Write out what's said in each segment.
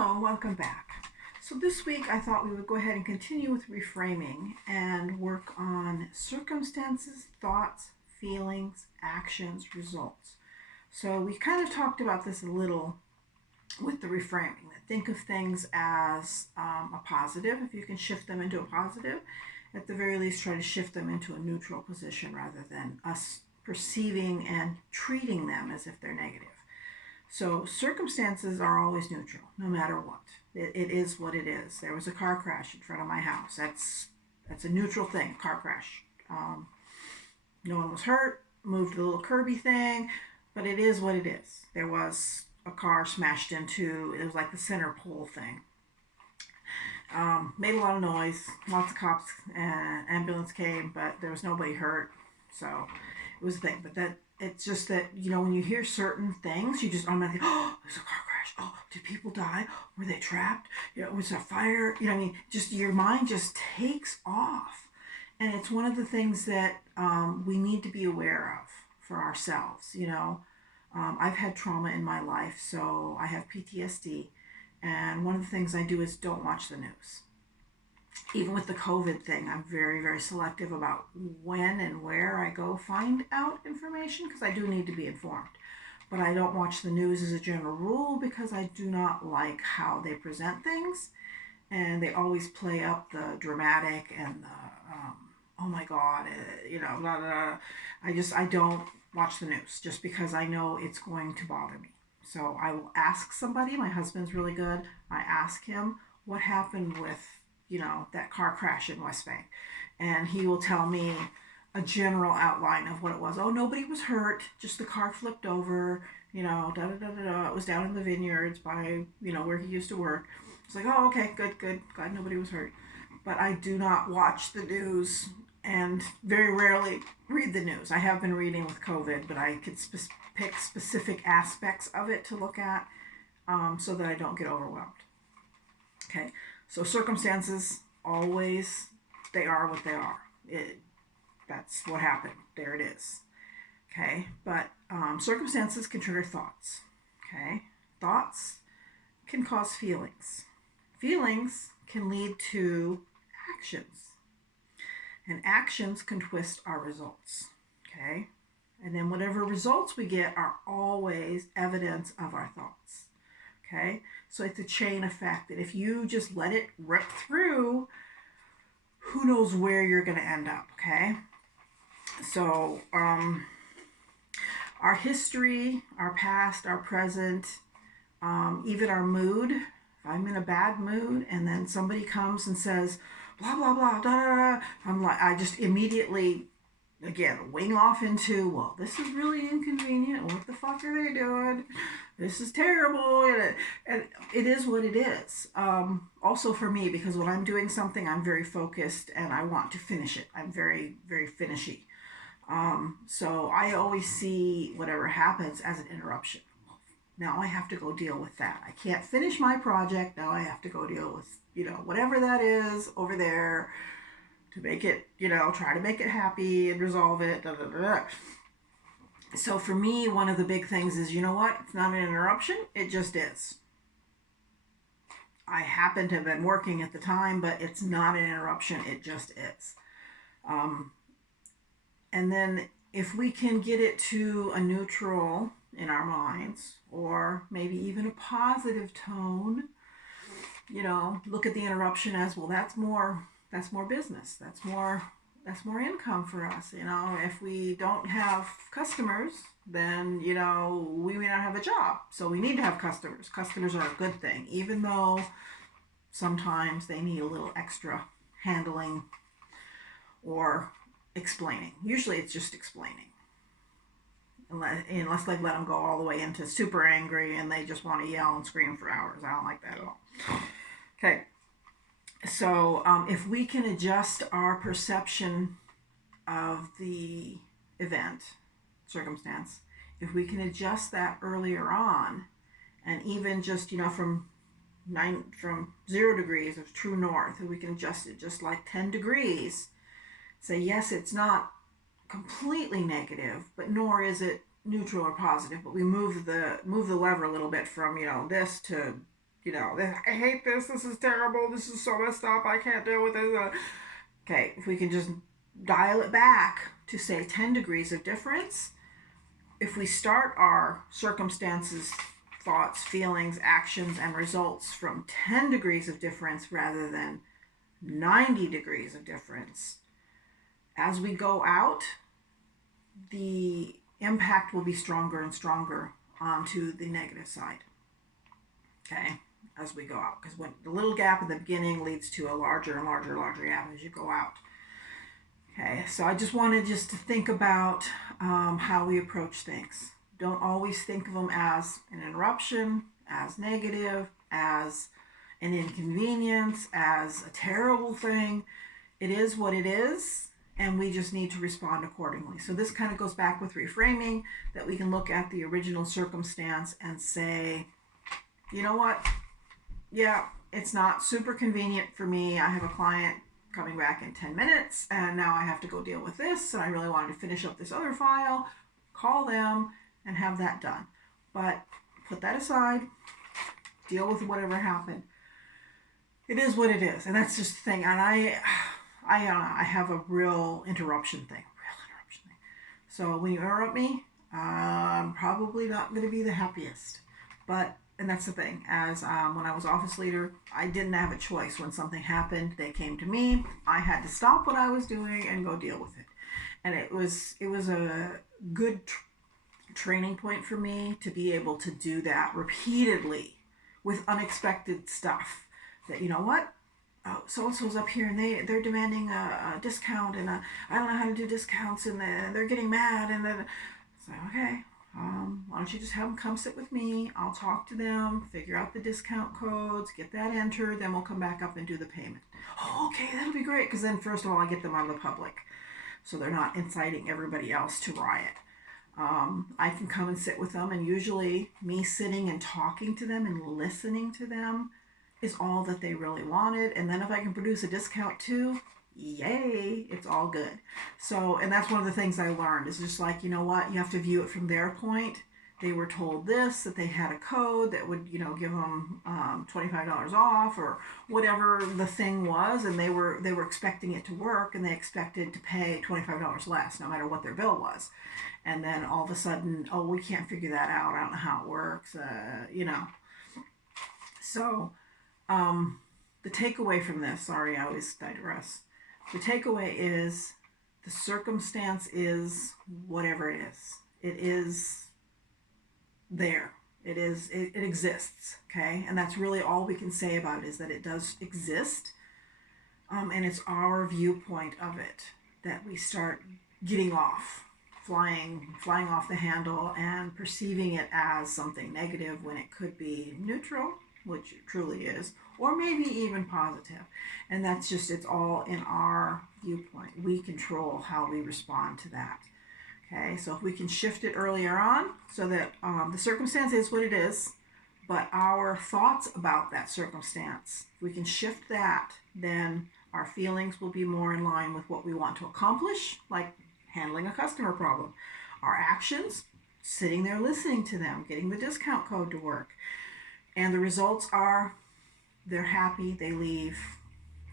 Hello, welcome back. So this week I thought we would go ahead and continue with reframing and work on circumstances, thoughts, feelings, actions, results. So we kind of talked about this a little with the reframing. That think of things as a positive. If you can shift them into a positive, at the very least try to shift them into a neutral position rather than us perceiving and treating them as if they're negative. So circumstances are always neutral, no matter what. It is what it is. There was a car crash in front of my house. That's a neutral thing. Car crash. No one was hurt. Moved the little Kirby thing, but it is what it is. There was a car smashed into. It was like the center pole thing. Made a lot of noise. Lots of cops and ambulance came, but there was nobody hurt. So it was a thing. But that it's just that, when you hear certain things, you just automatically, oh, there's a car crash. Oh, did people die? Were they trapped? Was there a fire? Just your mind just takes off. And it's one of the things that we need to be aware of for ourselves. I've had trauma in my life, so I have PTSD. And one of the things I do is don't watch the news. Even with the COVID thing, I'm very, very selective about when and where I go find out information because I do need to be informed. But I don't watch the news as a general rule because I do not like how they present things. And they always play up the dramatic and the, oh my God, blah, blah, blah. I don't watch the news just because I know it's going to bother me. So I will ask somebody, my husband's really good, I ask him what happened with that car crash in West Bank. And he will tell me a general outline of what it was. Oh, nobody was hurt, just the car flipped over, da da da da da. It was down in the vineyards by, where he used to work. It's like, oh, okay, good, glad nobody was hurt. But I do not watch the news and very rarely read the news. I have been reading with COVID, but I could pick specific aspects of it to look at so that I don't get overwhelmed. Okay. So circumstances, always, they are what they are. That's what happened. There it is. Okay, but circumstances can trigger thoughts. Okay, thoughts can cause feelings. Feelings can lead to actions. And actions can twist our results. Okay, and then whatever results we get are always evidence of our thoughts. Okay, so it's a chain effect that if you just let it rip through, who knows where you're going to end up. Okay, so our history, our past, our present, even our mood. If I'm in a bad mood and then somebody comes and says blah blah blah da da da, I just immediately again wing off into, well, this is really inconvenient, what the fuck are they doing, this is terrible, and it is what it is. Also for me, because when I'm doing something, I'm very focused and I want to finish it. I'm very, very finishy. So I always see whatever happens as an interruption. Now I have to go deal with that. I can't finish my project. Now I have to go deal with, whatever that is over there to make it, try to make it happy and resolve it. Da, da, da, da. So for me, one of the big things is, it's not an interruption. It just is. I happen to have been working at the time, but it's not an interruption. It just is. And then if we can get it to a neutral in our minds, or maybe even a positive tone, look at the interruption as, well, that's more business. That's more income for us. If we don't have customers, then, we may not have a job. So we need to have customers. Customers are a good thing, even though sometimes they need a little extra handling or explaining. Usually it's just explaining. Unless they let them go all the way into super angry and they just want to yell and scream for hours. I don't like that at all. Okay. So if we can adjust our perception of the event, circumstance, if we can adjust that earlier on, and even just, from 0 degrees of true north, if we can adjust it just like 10 degrees, say, yes, it's not completely negative, but nor is it neutral or positive, but we move the lever a little bit from, this to, I hate this. This is terrible. This is so messed up. I can't deal with it. Okay, if we can just dial it back to say 10 degrees of difference, if we start our circumstances, thoughts, feelings, actions, and results from 10 degrees of difference rather than 90 degrees of difference, as we go out, the impact will be stronger and stronger onto the negative side. Okay, as we go out, because when the little gap in the beginning leads to a larger and larger gap as you go out. Okay, so I just wanted to think about how we approach things. Don't always think of them as an interruption, as negative, as an inconvenience, as a terrible thing. It is what it is, and we just need to respond accordingly. So this kind of goes back with reframing, that we can look at the original circumstance and say, you know what? Yeah, it's not super convenient for me. I have a client coming back in 10 minutes, and now I have to go deal with this, and I really wanted to finish up this other file. Call them and have that done. But put that aside, deal with whatever happened. It is what it is, and that's just the thing. And I have a real interruption thing. So when you interrupt me, I'm probably not going to be the happiest. And that's the thing. As when I was office leader, I didn't have a choice. When something happened, they came to me. I had to stop what I was doing and go deal with it. And it was a good training point for me to be able to do that repeatedly with unexpected stuff. That, you know what? Oh, so-and-so's up here and they're demanding a discount, and I don't know how to do discounts, and they're getting mad, and then it's like, okay, why don't you just have them come sit with me? I'll talk to them, figure out the discount codes, get that entered, then we'll come back up and do the payment. Oh, okay, that'll be great, because then first of all, I get them out of the public, so they're not inciting everybody else to riot. I can come and sit with them, and usually me sitting and talking to them and listening to them is all that they really wanted. And then if I can produce a discount too, yay, it's all good. So, and that's one of the things I learned, is just like, you know what, you have to view it from their point. They were told this, that they had a code that would, give them $25 off or whatever the thing was, and they were expecting it to work, and they expected to pay $25 less no matter what their bill was. And then all of a sudden, oh, we can't figure that out. I don't know how it works, So, the takeaway from this, sorry, I always digress. The takeaway is the circumstance is whatever it is. It is there. It exists, okay? And that's really all we can say about it, is that it does exist. And it's our viewpoint of it that we start getting off, flying off the handle and perceiving it as something negative when it could be neutral, which it truly is, or maybe even positive. And that's just, it's all in our viewpoint. We control how we respond to that. Okay, so if we can shift it earlier on so that the circumstance is what it is, but our thoughts about that circumstance, if we can shift that, then our feelings will be more in line with what we want to accomplish, like handling a customer problem. Our actions, sitting there listening to them, getting the discount code to work. And the results are, they're happy, they leave,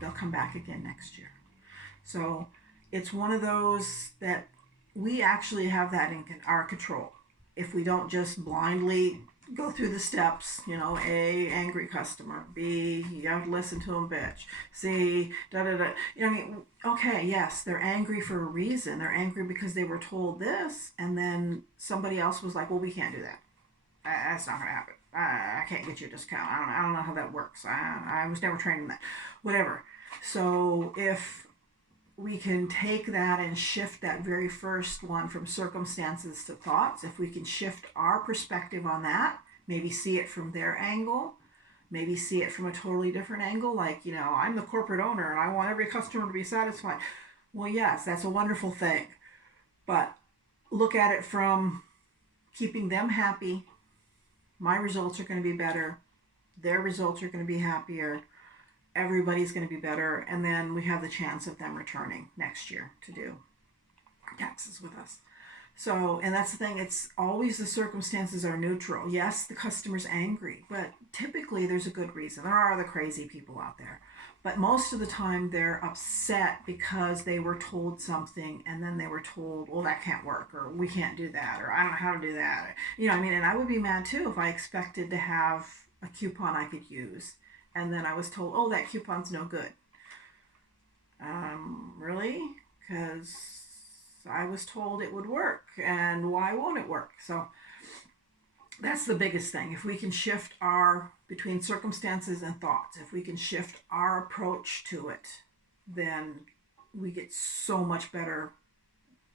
they'll come back again next year. So it's one of those that we actually have that in our control. If we don't just blindly go through the steps, A, angry customer, B, you have to listen to them bitch, C, okay, yes, they're angry for a reason. They're angry because they were told this, and then somebody else was like, well, we can't do that. That's not going to happen. I can't get you a discount. I don't know how that works. I was never trained in that. Whatever. So if we can take that and shift that very first one from circumstances to thoughts, if we can shift our perspective on that, maybe see it from their angle, maybe see it from a totally different angle, like, I'm the corporate owner and I want every customer to be satisfied. Well, yes, that's a wonderful thing. But look at it from keeping them happy. My results are going to be better. Their results are going to be happier. Everybody's going to be better. And then we have the chance of them returning next year to do taxes with us. So, and that's the thing, it's always the circumstances are neutral. Yes, the customer's angry, but typically there's a good reason. There are the crazy people out there. But most of the time they're upset because they were told something and then they were told, well, that can't work, or we can't do that, or I don't know how to do that. You know, I mean, and I would be mad too if I expected to have a coupon I could use and then I was told, oh, that coupon's no good. Really? Because I was told it would work, and why won't it work? So that's the biggest thing. If we can shift our between circumstances and thoughts, if we can shift our approach to it, then we get so much better.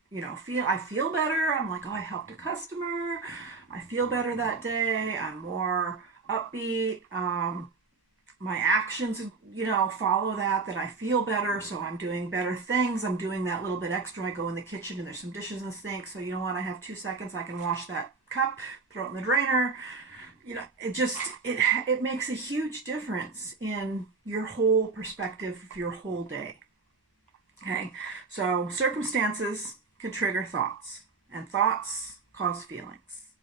You know, I feel better. I'm like, oh, I helped a customer. I feel better that day. I'm more upbeat. My actions, you know, follow that I feel better, so I'm doing better things. I'm doing that little bit extra. I go in the kitchen and there's some dishes in the sink, so you know what, I have 2 seconds, I can wash that cup, throw it in the drainer. You know, it makes a huge difference in your whole perspective of your whole day. Okay, so circumstances can trigger thoughts, and thoughts cause feelings.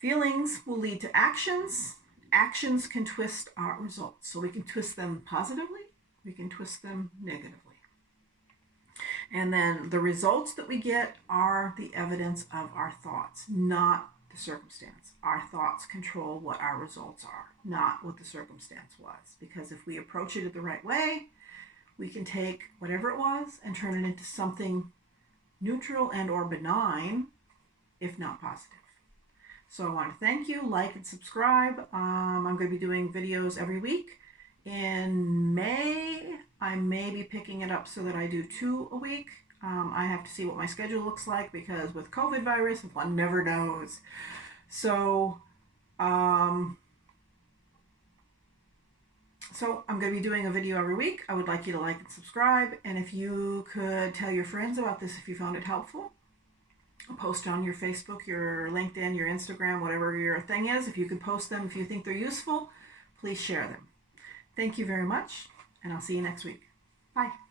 Feelings will lead to actions. Actions can twist our results. So we can twist them positively, we can twist them negatively. And then the results that we get are the evidence of our thoughts, not the circumstance. Our thoughts control what our results are, not what the circumstance was. Because if we approach it the right way, we can take whatever it was and turn it into something neutral and or benign, if not positive. So I want to thank you, like and subscribe. I'm going to be doing videos every week. In May, I may be picking it up so that I do 2 a week. I have to see what my schedule looks like because with COVID virus, one never knows. So, I'm going to be doing a video every week. I would like you to like and subscribe. And if you could tell your friends about this if you found it helpful. Post on your Facebook, your LinkedIn, your Instagram, whatever your thing is. If you can post them, if you think they're useful, please share them. Thank you very much, and I'll see you next week. Bye.